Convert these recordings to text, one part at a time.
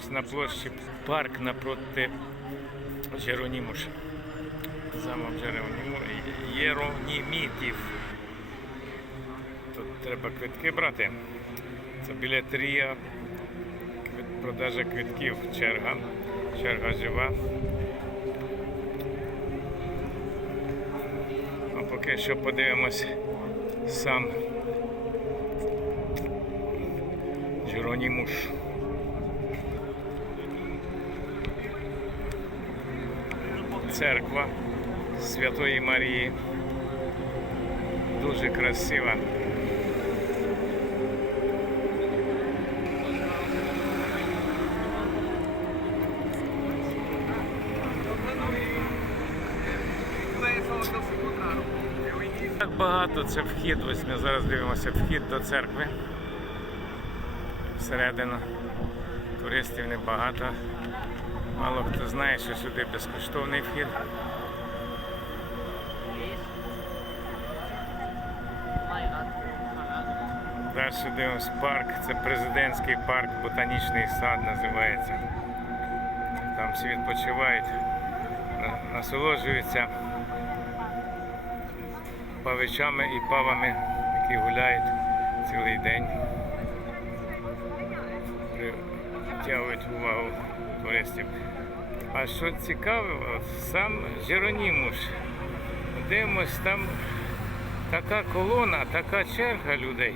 знаходимося на площі парк напроти Джеронімуш. Замок Джероніму Єронімітів. Тут треба квитки брати. Це білетерія, квит- продажа квитків, черга. Черга жива. А поки що подивимось сам Джеронімуш. Церква Святої Марії. Дуже красива. Так багато це вхід. Ось ми зараз дивимося вхід до церкви. Всередину туристів небагато. Мало хто знає, що сюди безкоштовний вхід. Далі дивимось парк, це президентський парк, ботанічний сад називається. Там всі відпочивають, насолоджуються павичами і павами, які гуляють цілий день. Туристів. А що цікаве, от сам Жеронімуш. Дивимось, там така колона, така черга людей.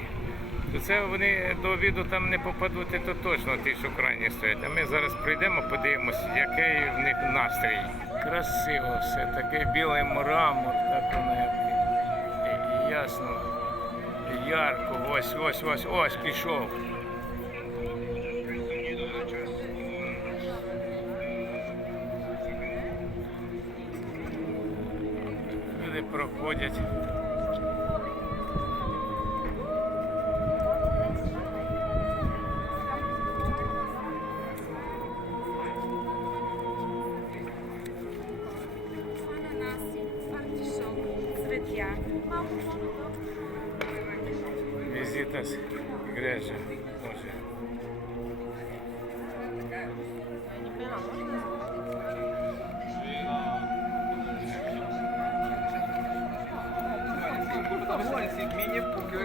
Це вони до обіду там не попадуть, і то точно ті, що крайні стоять. А ми зараз прийдемо, подивимося, який в них настрій. Красиво все, такий білий мрамор, так воно як ясно, ярко. Ось, ось, ось, ось пішов. Проходять. Візитас Грежа. Може. música se minha porque